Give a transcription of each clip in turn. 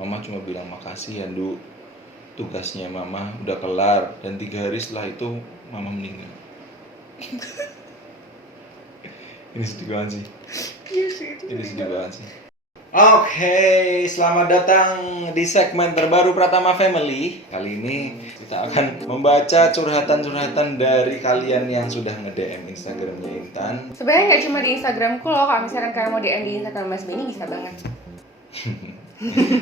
Mama cuma bilang makasih ya Du, tugasnya Mama udah kelar, dan 3 hari setelah itu Mama meninggal. Ini sedih banget sih. Iya sih, Ini sedih banget sih. Oke, selamat datang di segmen terbaru Pratama Family. Kali ini kita akan membaca curhatan-curhatan dari kalian yang sudah nge-DM Instagramnya Intan. Sebenarnya nggak cuma di Instagramku loh, kalau misalkan kalian mau DM di Instagram Mas Beni bisa banget.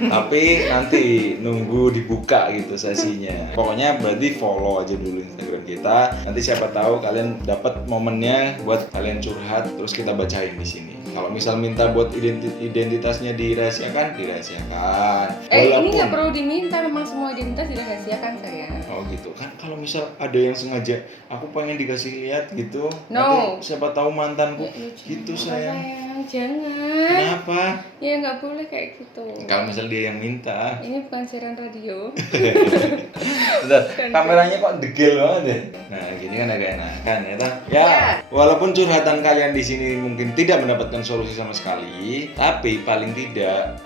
Tapi nanti nunggu dibuka gitu sesinya. Pokoknya berarti follow aja dulu Instagram kita. Nanti siapa tahu kalian dapat momennya buat kalian curhat, terus kita bacain di sini. Kalau misal minta buat identitasnya dirahasiakan, dirahasiakan. Ini nggak perlu diminta, memang semua identitas dirahasiakan saya. Oh gitu kan, kalau misal ada yang sengaja aku pengen dikasih lihat gitu, No. nanti siapa tahu mantanku Ya, gitu sayang, sayang. jangan. Kenapa? Ya nggak boleh kayak gitu. Kalau misal dia yang minta. Ini bukan siaran radio. Bentar, kameranya kok degil banget ya. Nah, gini kan agak enakan ya ta? Ya, walaupun curhatan kalian di sini mungkin tidak mendapatkan solusi sama sekali, tapi paling tidak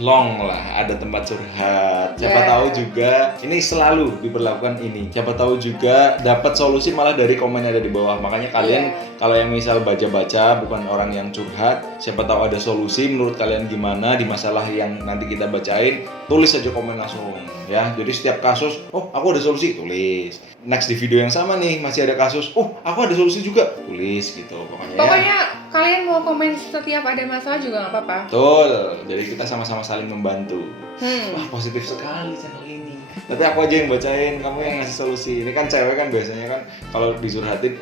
long lah, ada tempat curhat. Siapa tahu juga ini selalu diberlakukan ini. Siapa tahu juga dapat solusi malah dari komen yang ada di bawah. Makanya kalian kalau yang misal baca-baca bukan orang yang curhat, siapa tahu ada solusi menurut kalian gimana di masalah yang nanti kita bacain, tulis aja komen langsung ya. Jadi setiap kasus, oh aku ada solusi, tulis. Next di video yang sama nih masih ada kasus, oh aku ada solusi juga, tulis gitu. Pokoknya kalian mau komen setiap ada masalah juga nggak apa-apa. Betul, jadi kita sama-sama saling membantu. Wah, positif sekali channel ini. Tapi aku aja yang bacain, kamu yang ngasih solusi. Ini kan cewek kan biasanya kan kalau disurhatin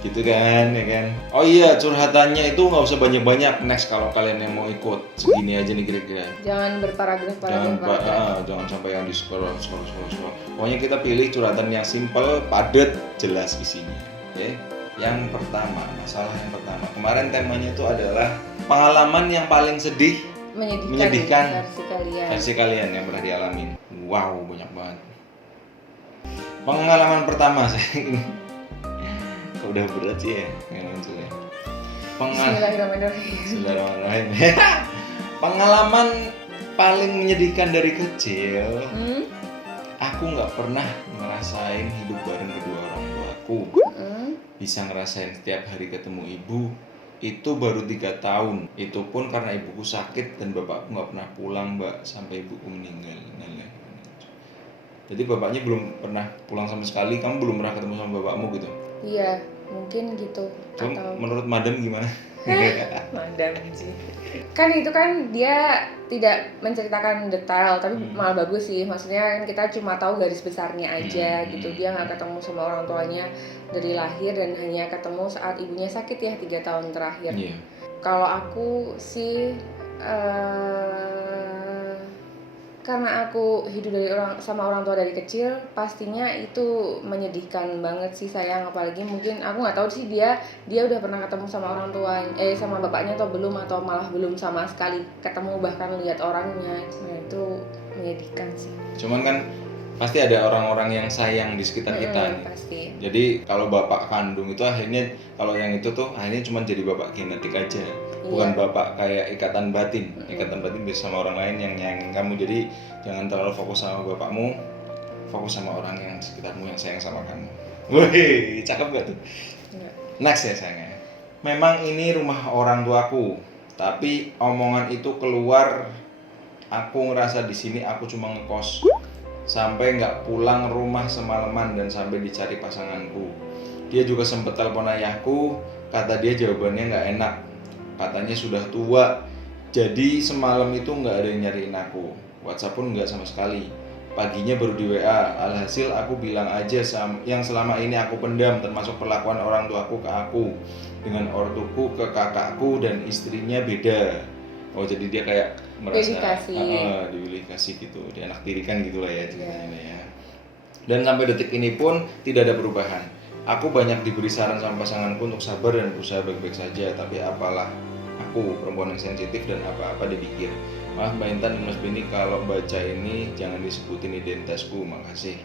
gitu kan, ya kan. Oh iya, curhatannya itu nggak usah banyak-banyak. Next kalau kalian yang mau ikut, segini aja nih kira-kira. Jangan berparagraf-paragraf. Jangan sampai yang di scroll. Pokoknya kita pilih curhatan yang simple, padat, jelas isinya. Oke. Yang pertama, masalah yang pertama. Kemarin temanya itu adalah pengalaman yang paling sedih, menyedihkan versi kalian yang pernah dialamin. Wow, banyak banget. Pengalaman pertama saya ini udah berat sih ya yang munculnya. Bismillahirrahmanirrahim. Pengalaman paling menyedihkan dari kecil. Aku nggak pernah ngerasain hidup bareng kedua orang tuaku. Bisa ngerasain setiap hari ketemu ibu itu baru 3 tahun. Itu pun karena ibuku sakit dan bapakku nggak pernah pulang mbak sampai ibuku meninggal. Jadi bapaknya belum pernah pulang sama sekali. Kamu belum pernah ketemu sama bapakmu gitu? Iya, mungkin gitu. Atau menurut madam gimana? Madam sih. Kan itu kan dia tidak menceritakan detail, tapi malah bagus sih. Maksudnya kan kita cuma tahu garis besarnya aja gitu. Dia nggak ketemu sama orang tuanya dari lahir dan hanya ketemu saat ibunya sakit ya 3 tahun terakhir. Kalau aku sih karena aku hidup sama orang tua dari kecil, pastinya itu menyedihkan banget sih sayang. Apalagi mungkin aku nggak tahu sih dia udah pernah ketemu sama orang tua sama bapaknya atau belum, atau malah belum sama sekali ketemu bahkan lihat orangnya. Nah itu menyedihkan sih. Cuman kan pasti ada orang-orang yang sayang di sekitar kita nih. Pasti. Jadi kalau bapak kandung itu akhirnya kalau yang itu tuh akhirnya cuma jadi bapak genetik aja. Bukan bapak kayak ikatan batin. Ikatan batin bisa sama orang lain yang nyayangin kamu. Jadi jangan terlalu fokus sama bapakmu, fokus sama orang yang sekitarmu yang sayang sama kamu. Wih, cakep gak tuh? Next ya sayangnya. Memang ini rumah orang tuaku, tapi omongan itu keluar. Aku ngerasa di sini aku cuma ngekos, sampai nggak pulang rumah semalaman dan sampai dicari pasanganku. Dia juga sempet telepon ayahku, kata dia jawabannya nggak enak. Katanya sudah tua, jadi semalam itu nggak ada yang nyariin aku. WhatsApp pun nggak sama sekali. Paginya baru di WA. Alhasil aku bilang aja yang selama ini aku pendam, termasuk perlakuan orang tuaku ke aku, dengan ortuku ke kakakku dan istrinya beda. Oh jadi dia kayak merasa diwilih kasih gitu, dianaktirikan gitulah ya ceritanya ya. Dan sampai detik ini pun tidak ada perubahan. Aku banyak diberi saran sama pasanganku untuk sabar dan berusaha baik-baik saja, tapi apalah, aku perempuan yang sensitif dan apa-apa dipikir. Maaf Mbak Intan dan Mas Beni kalau baca ini jangan disebutin identitasku, makasih.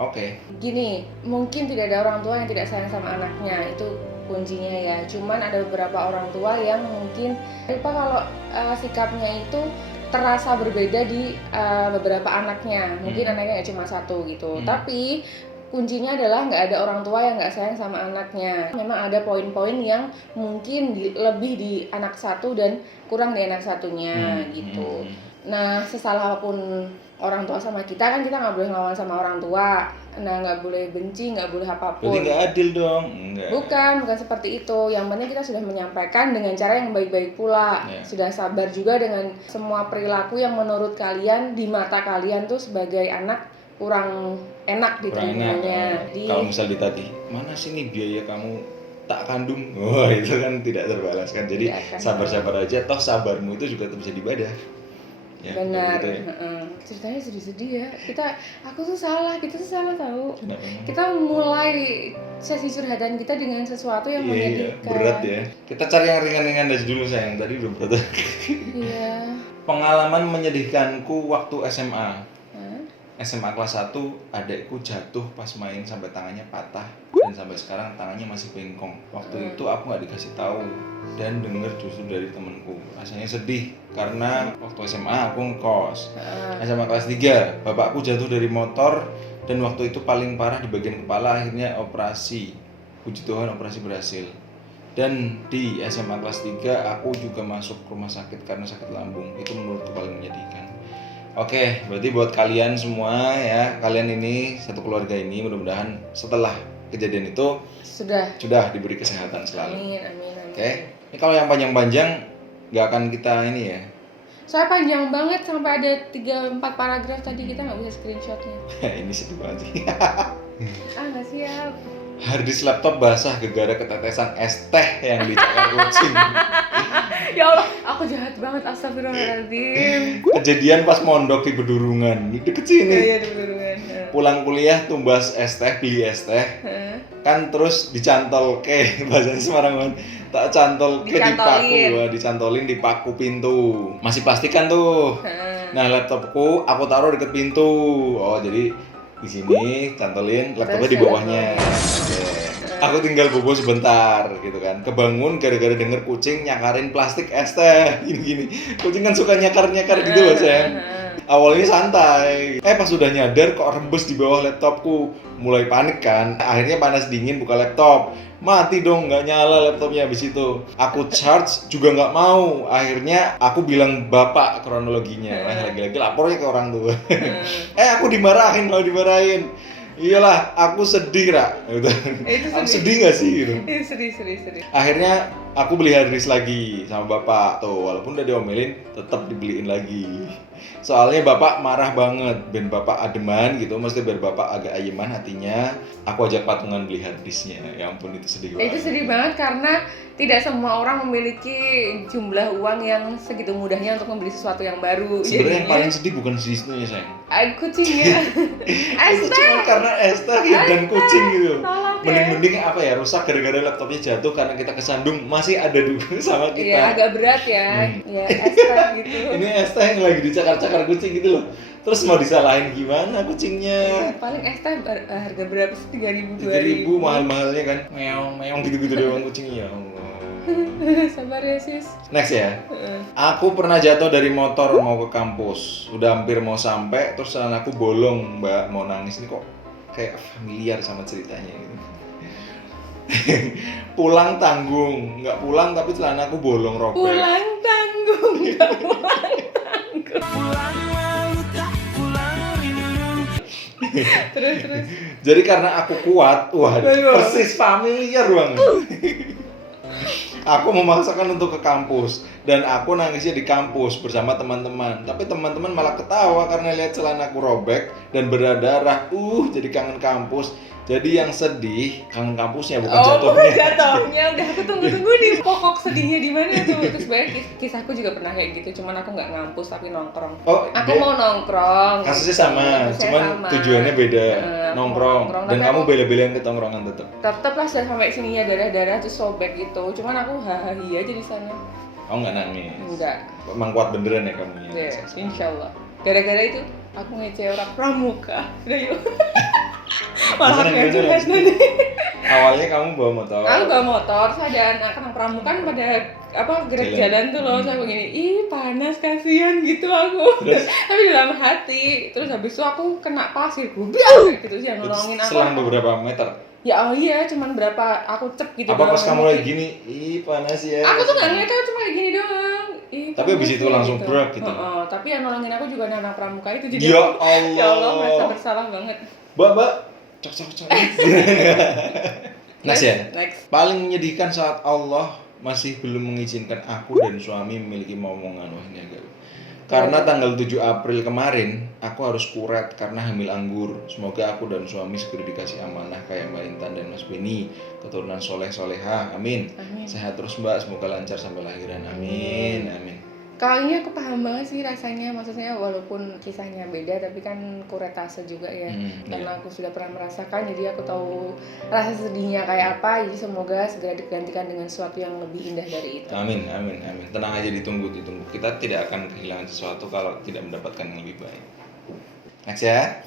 Oke. Gini, mungkin tidak ada orang tua yang tidak sayang sama anaknya, itu kuncinya ya. Cuman ada beberapa orang tua yang mungkin lupa kalau sikapnya itu terasa berbeda di beberapa anaknya. Mungkin anaknya nggak cuma satu gitu. Tapi kuncinya adalah nggak ada orang tua yang nggak sayang sama anaknya. Memang ada poin-poin yang mungkin lebih di anak satu dan kurang di anak satunya gitu. Nah, sesalah apapun orang tua sama kita kan kita nggak boleh ngelawan sama orang tua. Nah, nggak boleh benci, nggak boleh apapun. Berarti nggak adil dong? Enggak. Bukan seperti itu. Yang penting kita sudah menyampaikan dengan cara yang baik-baik pula. Sudah sabar juga dengan semua perilaku yang menurut kalian di mata kalian tuh sebagai anak kurang enak diterimanya. Kalau misal ditagih, mana sih nih biaya kamu tak kandung? Wah, itu kan tidak terbalaskan. Jadi sabar-sabar aja, toh sabarmu itu juga terjadi ibadah. Ya, benar. gitu ya. Ceritanya sedih-sedih ya. Kita tuh salah tahu. Kenapa? Kita mulai sesi curhatan kita dengan sesuatu yang menyedihkan. Berat ya. Kita cari yang ringan-ringan aja dulu sayang. Tadi udah berat. Iya. Pengalaman menyedihkanku waktu SMA. SMA kelas 1, adekku jatuh pas main sampai tangannya patah dan sampai sekarang tangannya masih bengkong. Waktu itu aku nggak dikasih tahu dan denger justru dari temenku. Rasanya sedih karena waktu SMA aku ngekos. SMA kelas 3, bapakku jatuh dari motor dan waktu itu paling parah di bagian kepala, akhirnya operasi. Puji Tuhan operasi berhasil. Dan di SMA kelas 3 aku juga masuk rumah sakit karena sakit lambung. Itu menurutku paling menyedihkan. Oke, berarti buat kalian semua ya, kalian ini satu keluarga ini mudah-mudahan setelah kejadian itu sudah diberi kesehatan selalu. Amin. Oke, ini kalau yang panjang-panjang nggak akan kita ini ya. Soalnya panjang banget sampai ada 3-4 paragraf tadi kita nggak bisa screenshotnya. Ini sedih banget sih. Nggak siap. Harddisk laptop basah gara-gara ketetesan es teh yang dicakar kucing. Ya Allah, aku jahat banget, astagfirullahaladzim. Kejadian pas mondok di Bedurungan, deket sini. Iya, di Bedurungan. Pulang kuliah tumbas es teh, beli es teh. Kan terus dicantol ke bahasa Semarang kan. Tak cantol ke di paku, dicantolin di paku pintu. Masih plastikan tuh. Nah, laptopku aku taruh deket pintu. Oh, jadi di sini cantolin laptopnya di bawahnya. Aku tinggal bobo sebentar gitu kan. Kebangun gara-gara denger kucing nyakarin plastik es teh. Gini-gini. Kucing kan suka nyakar-nyakar gitu loh, sayang. Awalnya santai. Pas sudah nyadar kok rembes di bawah laptopku. Mulai panik kan. Akhirnya panas dingin buka laptop. Mati dong, nggak nyala laptopnya habis itu. Aku charge juga nggak mau. Akhirnya aku bilang bapak kronologinya. Lagi-lagi lapornya ke orang tua. Aku dimarahin. Iyalah, aku sedih, Ra. Gitu. Aku sedih nggak sih? Gitu. Sedih. Akhirnya aku beli harddisk lagi sama bapak tuh, walaupun udah diomelin, tetap dibeliin lagi. Soalnya bapak marah banget, ben bapak ademan gitu, mesti biar bapak agak ayeman hatinya. Aku ajak patungan beli harddisknya. Ya ampun, itu sedih banget. Itu sedih banget karena tidak semua orang memiliki jumlah uang yang segitu mudahnya untuk membeli sesuatu yang baru. Sebenarnya yang paling sedih bukan sedihnya, sayang. Kucingnya. Itu cuma karena es teh dan kucing gitu. Mending apa ya, rusak gara-gara laptopnya jatuh karena kita kesandung, masih ada dulu sama kita. Iya, agak berat ya. Iya, es teh gitu. Ini es teh yang lagi dicakar-cakar kucing gitu loh. Terus mau disalahin gimana kucingnya? Paling es teh harga berapa sih? 3.000, 2.000 mahal-mahalnya kan. Meong gitu-gitu doang kucingnya. Ya Allah. Sabar ya, sis. Next ya. Aku pernah jatuh dari motor mau ke kampus. Udah hampir mau sampai, terus celana aku bolong, Mbak. Mau nangis nih kok kayak familiar sama ceritanya gitu. Pulang tanggung, nggak pulang tapi celana aku bolong robek. Pulang tanggung, nggak pulang tanggung. Terus. Jadi karena aku kuat, persis familiar banget. Aku memaksakan untuk ke kampus dan aku nangisnya di kampus bersama teman-teman. Tapi teman-teman malah ketawa karena lihat celana aku robek dan berdarah. Jadi kangen kampus. Jadi yang sedih kangen kampusnya bukan jatuhnya. Bukan jatuhnya. Udah aku tunggu nih pokok sedihnya di mana tuh. Terus banyak kisahku juga pernah kayak gitu. Cuman aku nggak ngampus tapi nongkrong. Aku mau nongkrong. Kasusnya sama, cuman tujuannya beda. Nongkrong. Dan kamu bela-belain ke tongkrongan tetap. Tetap lah sudah sampai sininya darah-darah terus sobek gitu. Cuman aku hahaha aja di sana. Kamu nggak nangis? Enggak. Emang kuat beneran ya kamu ya? Insyaallah. Gara-gara itu aku ngece orang pramuka. Udah yuk. Malah kayak nanti. Awalnya kamu bawa motor. Aku bawa motor, terus ada anak pramuka kan pada gerak Jalan. jalan tuh loh, saya begini, ih panas kasihan gitu aku. Terus? Tapi dalam hati, terus habis itu aku kena pasir, gubiar gitu sih yang nolongin aku. Selang beberapa meter. Ya oh iya, cuman berapa aku cep gitu. Apa pas doang. kamu lagi gini, ih panas ya. Aku tuh nggak ngeliat, cuma kayak gini doang. Ih, Tapi habis panas itu ya, langsung berak gitu. Tapi yang nolongin aku juga anak pramuka itu, jadi Ya aku, ya Allah Allah. merasa bersalah banget. Mbak, cok. Next ya. Next. Paling menyedihkan saat Allah masih belum mengizinkan aku dan suami memiliki momongan. Wah ini agak. Karena tanggal 7 April kemarin, aku harus kuret karena hamil anggur. Semoga aku dan suami segera dikasih amanah kayak Mbak Intan dan Mas Beni. Keturunan soleh-soleha, amin. Amin. Sehat terus Mbak, semoga lancar sampai lahiran, amin. Kalau ini aku paham banget sih rasanya, maksudnya walaupun kisahnya beda tapi kan kuretase juga ya. Karena aku sudah pernah merasakan, jadi aku tahu rasa sedihnya kayak apa. Jadi semoga segera digantikan dengan sesuatu yang lebih indah dari itu. Amin. Tenang aja, ditunggu. Kita tidak akan kehilangan sesuatu kalau tidak mendapatkan yang lebih baik. Next ya.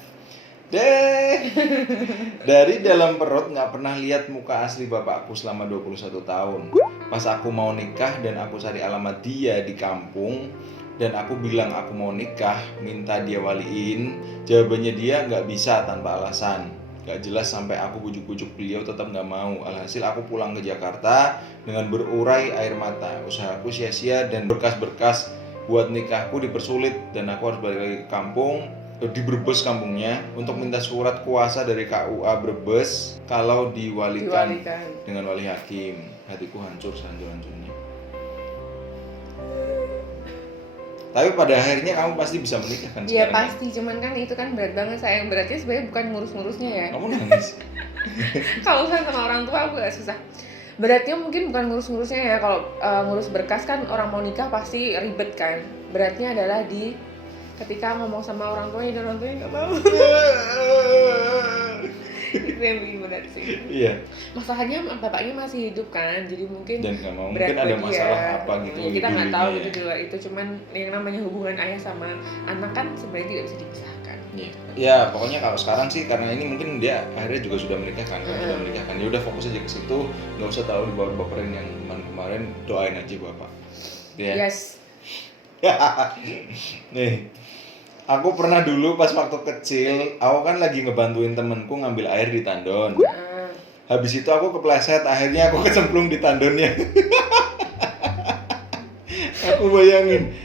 Dari dalam perut nggak pernah lihat muka asli bapakku selama 21 tahun. Pas aku mau nikah dan aku cari alamat dia di kampung dan aku bilang aku mau nikah, minta dia waliin, jawabannya dia nggak bisa tanpa alasan. Gak jelas sampai aku bujuk-bujuk beliau tetap nggak mau. Alhasil aku pulang ke Jakarta dengan berurai air mata. Usahaku sia-sia dan berkas-berkas buat nikahku dipersulit dan aku harus balik lagi ke kampung, di Brebes kampungnya, untuk minta surat kuasa dari KUA Brebes kalau diwalikan dengan wali hakim. Hatiku hancur sehancur-hancurnya. Tapi pada akhirnya kamu pasti bisa menikah kan? Iya pasti, cuman kan itu kan berat banget sayang. Beratnya sebenarnya bukan ngurus-ngurusnya ya. Kamu nangis? Kalau urusan sama orang tua aku agak susah. Beratnya mungkin bukan ngurus-ngurusnya ya. Kalau ngurus berkas kan orang mau nikah pasti ribet kan. Beratnya adalah di ketika ngomong sama orang tuanya dan orang tuanya nggak mau. Itu yang bikin berat sih. Iya. Masalahnya bapaknya masih hidup kan, jadi mungkin dan nggak mau, berat mungkin ada bagi masalah ya. apa gitu. Ya, kita nggak tahu ya. gitu di luar itu, cuman yang namanya hubungan ayah sama anak kan sebenarnya tidak bisa dipisahkan. Iya. Ya pokoknya kalau sekarang sih karena ini mungkin dia akhirnya juga sudah menikah kan, sudah menikah kan. Ya udah fokus aja ke situ, nggak usah terlalu dibaper-baperin yang kemarin. Doain aja bapak. Ya. Yes. Nih. Aku pernah dulu pas waktu kecil, aku kan lagi ngebantuin temenku ngambil air di tandon. Habis itu aku kepleset, akhirnya aku kecemplung di tandonnya. Aku bayangin.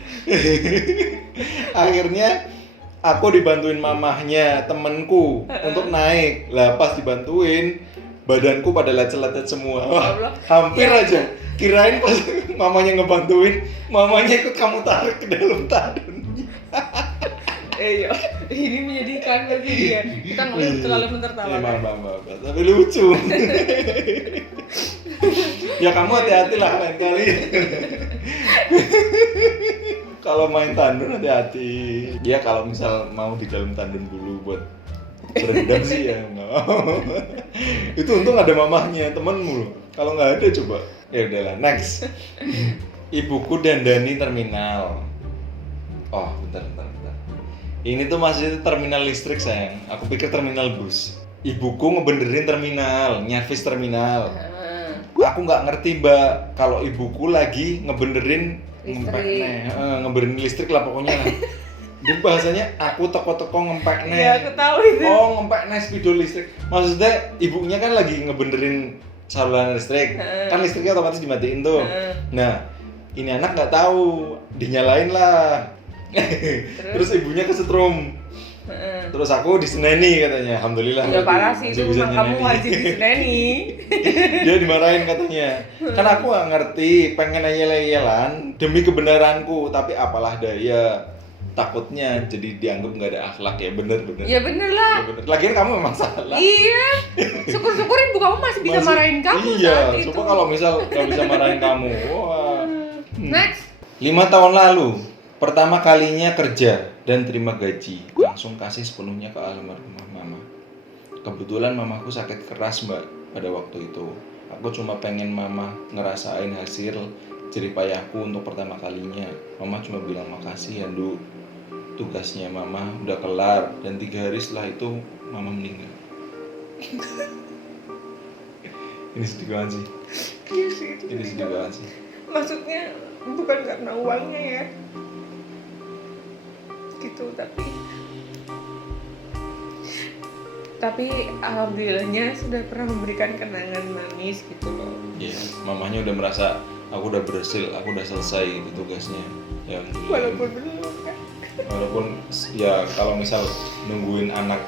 Akhirnya aku dibantuin mamahnya temenku untuk naik. Lah pas dibantuin, badanku pada lecet-lecet semua. Wah, hampir aja. Kirain pas mamanya ngebantuin, mamanya ikut kamu tarik ke dalam tandon. Iya, ini menyedihkan pasti dia. Kita ngeliat terlalu menertawa. Maaf, tapi lucu. Ya kamu hati-hati lah lain kali. Kalau main tandon hati-hati. Ya kalau misal mau di dalam tandon dulu buat berendam sih ya nggak mau. Itu untung ada mamahnya temenmu loh. Kalau nggak ada coba. Ya udahlah, next. Ibuku dandani terminal. Oh, bentar. Ini tuh masih terminal listrik sayang. Aku pikir terminal bus. Ibuku ngebenerin terminal, nyervis terminal. Aku nggak ngerti mbak, kalau ibuku lagi ngebenerin ngebenerin listrik lah pokoknya. Dia bahasanya aku toko-toko ngempek nih. Iya aku tahu itu. Oh ngempek nih spidol listrik. Maksudnya ibunya kan lagi ngebenerin saluran listrik. Kan listriknya otomatis dimatiin tuh. Nah ini anak nggak tahu, dinyalain lah. Terus ibunya kesetrum. Terus aku diseneni katanya. Alhamdulillah. Ya parah sih itu, kamu wajib diseneni. Dia dimarahin katanya. Kan aku gak ngerti, pengen yel-yelan demi kebenaranku, tapi apalah daya. Takutnya jadi dianggap gak ada akhlak ya, bener. Ya bener lah. Lagian kamu memang salah. Iya. Syukur-syukur ibu kamu masih bisa marahin kamu saat itu. Iya, coba kalau misal gak bisa marahin kamu. Wah. Next. 5 tahun lalu pertama kalinya kerja dan terima gaji, langsung kasih sepenuhnya ke almarhumah mama. Kebetulan mamaku sakit keras mbak pada waktu itu. Aku cuma pengen mama ngerasain hasil jerih payahku untuk pertama kalinya. Mama cuma bilang makasih ya Ndu, tugasnya mama udah kelar. Dan 3 hari setelah itu mama meninggal. Ini sedih banget sih. Ini sedih banget sih. Maksudnya bukan karena uangnya ya gitu, tapi alhamdulillahnya sudah pernah memberikan kenangan manis gitu loh. Iya, mamahnya udah merasa aku udah berhasil, aku udah selesai gitu tugasnya. Ya alhamdulillah. Walaupun belum kan. Walaupun ya kalau misal nungguin anak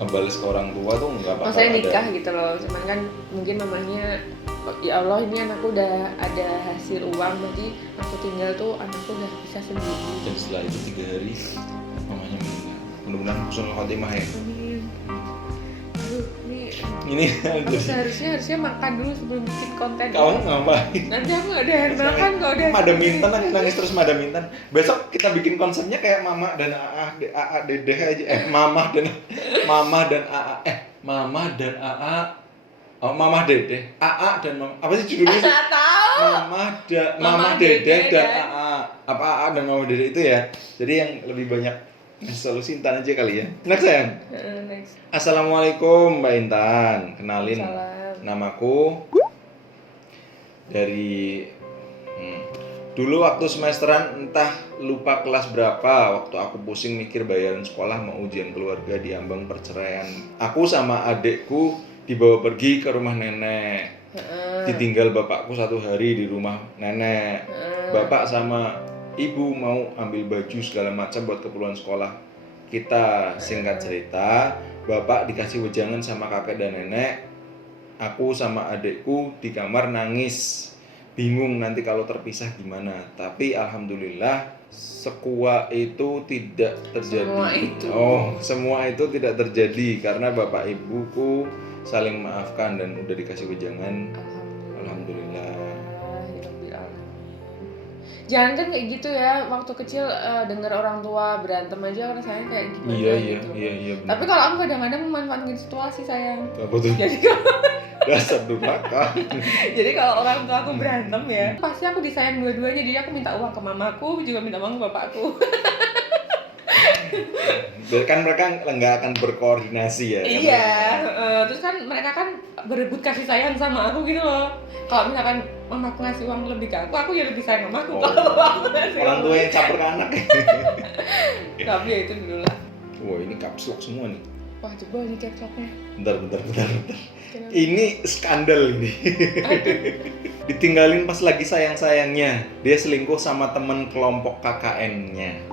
ngebales ke orang tua tuh nggak bakal Maksudnya ada. nikah gitu loh, cuman kan mungkin mamanya ya Allah ini anakku udah ada hasil uang, berarti aku tinggal tuh anakku udah bisa sendiri. Dan setelah itu 3 hari mamanya meninggal. Mudah-mudahan husnul khotimah ya. Amin. Aduh, Ini aku harusnya makan dulu sebelum bikin konten. kamu ngapain? Nanti aku nggak ada yang makan kalau udah Madam Intan aja nangis terus Madam Intan. Besok kita bikin konsepnya kayak Mama dan AA Dede aja. Mama dan AA. Mama dan AA. Oh, Mama Dede, AA dan Mama. Apa sih judulnya sih? nggak tahu. Mama Dede dan AA. Apa AA dan Mama Dede itu ya? Jadi yang lebih banyak solusi Intan aja kali ya. Next sayang. Next. Assalamualaikum Mbak Intan. Kenalin, Salam. namaku dari dulu waktu semesteran entah lupa kelas berapa, waktu aku pusing mikir bayaran sekolah mau ujian keluarga diambang perceraian. Aku sama adekku dibawa pergi ke rumah nenek. Ditinggal bapakku 1 hari di rumah nenek. Bapak sama ibu mau ambil baju segala macam buat keperluan sekolah kita. Singkat cerita, bapak dikasih wejangan sama kakek dan nenek. Aku sama adekku di kamar nangis, bingung nanti kalau terpisah gimana. Tapi alhamdulillah sekua itu tidak terjadi. Semua itu tidak terjadi karena bapak ibuku saling maafkan dan udah dikasih wejangan. Alhamdulillah. Jangan kan kayak gitu ya, waktu kecil dengar orang tua berantem aja rasanya kayak gimana gitu. Iya. Tapi kalau aku kadang-kadang memanfaatkan situasi sayang. Apa tuh? Jadi kalau Dasar durhaka. jadi kalau orang tua aku berantem ya, pasti aku disayang dua-duanya. Jadi aku minta uang ke mamaku, juga minta uang ke bapakku. Kan mereka nggak akan berkoordinasi ya. Iya, terus kan mereka kan berebut kasih sayang sama aku gitu loh. Kalau misalkan mamaku ngasih uang lebih ke aku ya lebih sayang mamaku. Kalau aku ngasih Orang tua yang caper ke anak. Tapi ya itu dulu lah. Wah, ini caps lock semua nih. Wah, coba nih caps locknya. Bentar. Ini skandal ini. Ditinggalin pas lagi sayang-sayangnya. Dia selingkuh sama temen kelompok KKN-nya.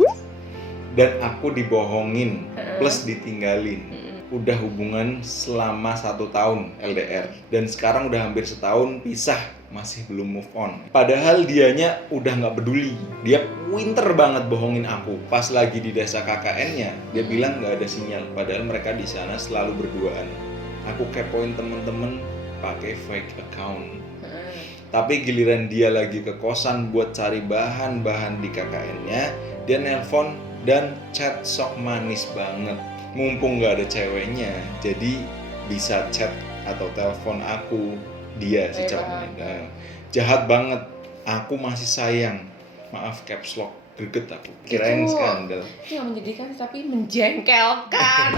Dan aku dibohongin, plus ditinggalin. Udah hubungan selama 1 tahun LDR. Dan sekarang udah hampir setahun pisah, masih belum move on. Padahal dianya udah gak peduli. Dia pinter banget bohongin aku. Pas lagi di desa KKN-nya, dia bilang gak ada sinyal. Padahal mereka di sana selalu berduaan. Aku kepoin temen-temen pakai fake account. Tapi giliran dia lagi ke kosan buat cari bahan-bahan di KKN-nya, dia nelpon dan chat sok manis banget. Mumpung gak ada ceweknya, jadi bisa chat atau telepon aku. Dia si cowoknya. Jahat banget. Aku masih sayang. Maaf caps lock, greget aku. Kirain skandal. Itu yang menjadikan tapi menjengkelkan.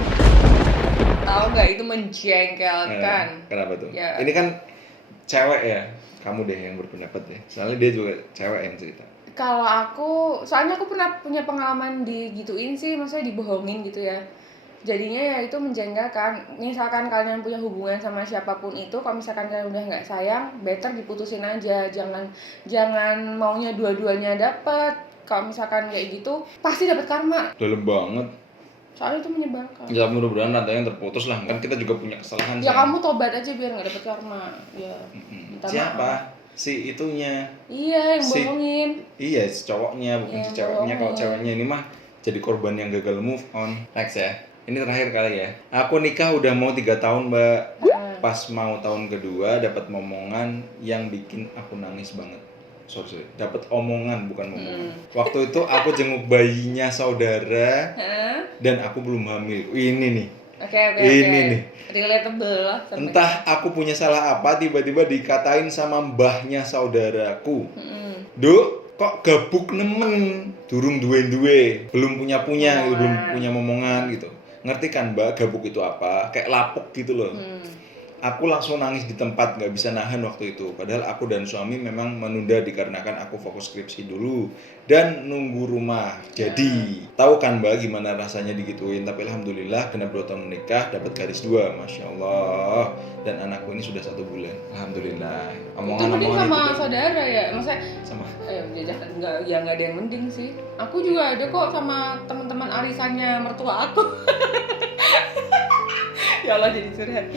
Tahu nggak itu menjengkelkan? Kenapa tuh? Ya. Ini kan cewek ya. Kamu deh yang berpendapat ya. Soalnya dia juga cewek yang cerita. Kalau aku, soalnya aku pernah punya pengalaman digituin sih, maksudnya dibohongin gitu ya. Jadinya ya itu menjengkelkan. Misalkan kalian punya hubungan sama siapapun itu, kalau misalkan kalian udah nggak sayang, better diputusin aja. Jangan maunya dua-duanya dapet. Kalau misalkan kayak gitu, pasti dapat karma. Dalam banget. Soalnya itu menyebalkan. Ya mudah-mudahan rantainya terputus lah. Kan kita juga punya kesalahan. Ya kamu tobat aja biar nggak dapet karma. Ya. Siapa? Maaf. Si itunya. Iya, yang bohongin. Iya, si cowoknya bukan si ceweknya. Kalau ceweknya ini mah jadi korban yang gagal move on. Next ya. Ini terakhir kali ya. Aku nikah udah mau 3 tahun, Mbak. Pas mau tahun kedua dapat momongan yang bikin aku nangis banget. Sorry. Dapat omongan bukan momongan. Waktu itu aku jenguk bayinya saudara dan aku belum hamil. Ini nih. Oke. Nih. Relatable lah. Entah aku punya salah apa, tiba-tiba dikatain sama mbahnya saudaraku. Duk, kok gabuk nemen, durung duwe-duwe, belum punya gitu, belum punya momongan gitu. Ngerti kan Mbak, gabuk itu apa? Kayak lapuk gitu loh. aku langsung nangis di tempat, nggak bisa nahan waktu itu. Padahal aku dan suami memang menunda dikarenakan aku fokus skripsi dulu dan nunggu rumah. Jadi tahu kan Mbak gimana rasanya digituin. Tapi alhamdulillah genap 2 tahun menikah, dapat garis 2, masya Allah. Dan anakku ini sudah 1 bulan, alhamdulillah. Itu mending sama saudara ya, maksudnya sama. Nggak ada yang mending sih. Aku juga ada kok sama teman-teman arisannya mertua aku. Ya Allah jadi curhat.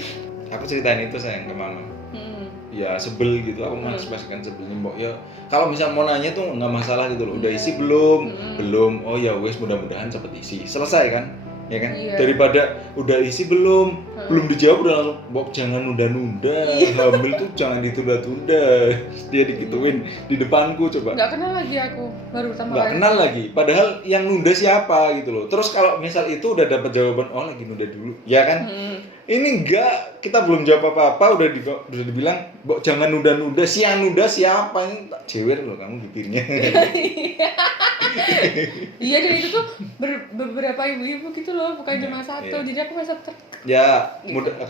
Aku ceritain itu sayang ke mama. Ya sebel gitu, aku mengekspresikan sebelnya Mbok ya. Kalau misal mau nanya tuh nggak masalah gitu loh. Udah isi belum? Belum. Oh ya wes, mudah-mudahan cepet isi. Selesai kan? Ya kan? Iya. Daripada udah isi belum dijawab udah langsung Mbok jangan nunda-nunda. Hamil tuh jangan ditunda-tunda. Dia digituin di depanku coba. Nggak kenal lagi aku, baru pertama Nggak kali. kenal lagi. Padahal yang nunda siapa gitu loh. Terus kalau misal itu udah dapat jawaban, oh lagi nunda dulu, ya kan? Ini enggak, kita belum jawab apa-apa udah dibilang, Mbok jangan nunda-nunda. Si yang nunda siapa? Ini tak jewer loh kamu bibirnya. Iya, dan itu tuh beberapa ibu-ibu gitu loh, bukan cuma satu. Jadi aku merasa Ya,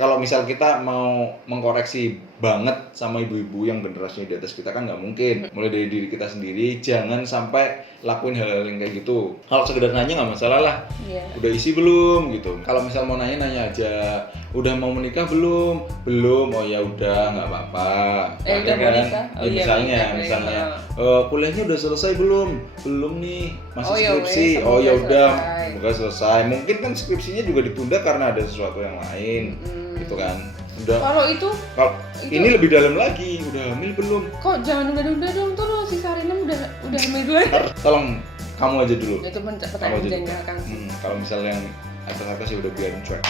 kalau misal kita mau mengkoreksi banget sama ibu-ibu yang generasinya di atas kita kan nggak mungkin. Mulai dari diri kita sendiri, jangan sampai lakuin hal-hal yang kayak gitu. Kalau sekedar nanya nggak masalah lah. Udah isi belum gitu. Kalau misal mau nanya aja. Udah mau menikah belum? Belum. Oh ya udah nggak apa-apa. Udah mau nikah? Oh, ya, misalnya kuliahnya udah selesai belum? Belum nih, masih skripsi. Oh ya udah, semoga selesai. Mungkin kan skripsinya juga ditunda karena ada sesuatu yang lain, gitu kan. Udah. Kalau itu ini lebih dalam lagi, udah hamil belum? Kok jangan nunda-nunda dong, tuh lo si Sarina udah hamil duluan. Tolong kamu aja dulu. Itu pertanyaan menjanjikan. Kalau misalnya yang atas-atas ya udah biarin cuek.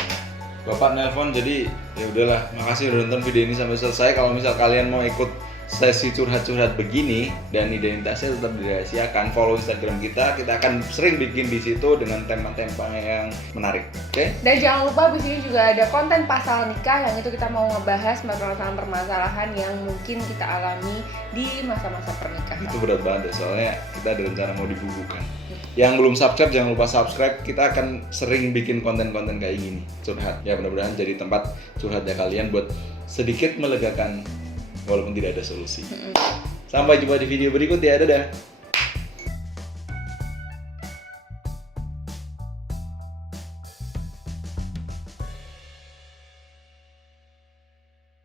Bapak nelpon, jadi ya udahlah. Makasih udah nonton video ini sampai selesai. Kalau misal kalian mau ikut sesi curhat-curhat begini dan identitasnya tetap dirahasiakan, follow Instagram kita akan sering bikin di situ dengan tema-tema yang menarik. Oke? Dan jangan lupa di sini juga ada konten pasal nikah, yang itu kita mau ngebahas permasalahan-permasalahan yang mungkin kita alami di masa-masa pernikahan. Itu berat banget ya, soalnya kita ada rencana mau dibukukan. Yang belum subscribe jangan lupa subscribe, kita akan sering bikin konten-konten kayak gini, curhat. Ya mudah-mudahan jadi tempat curhatnya kalian buat sedikit melegakan walaupun tidak ada solusi. Sampai jumpa di video berikut ya, dadah.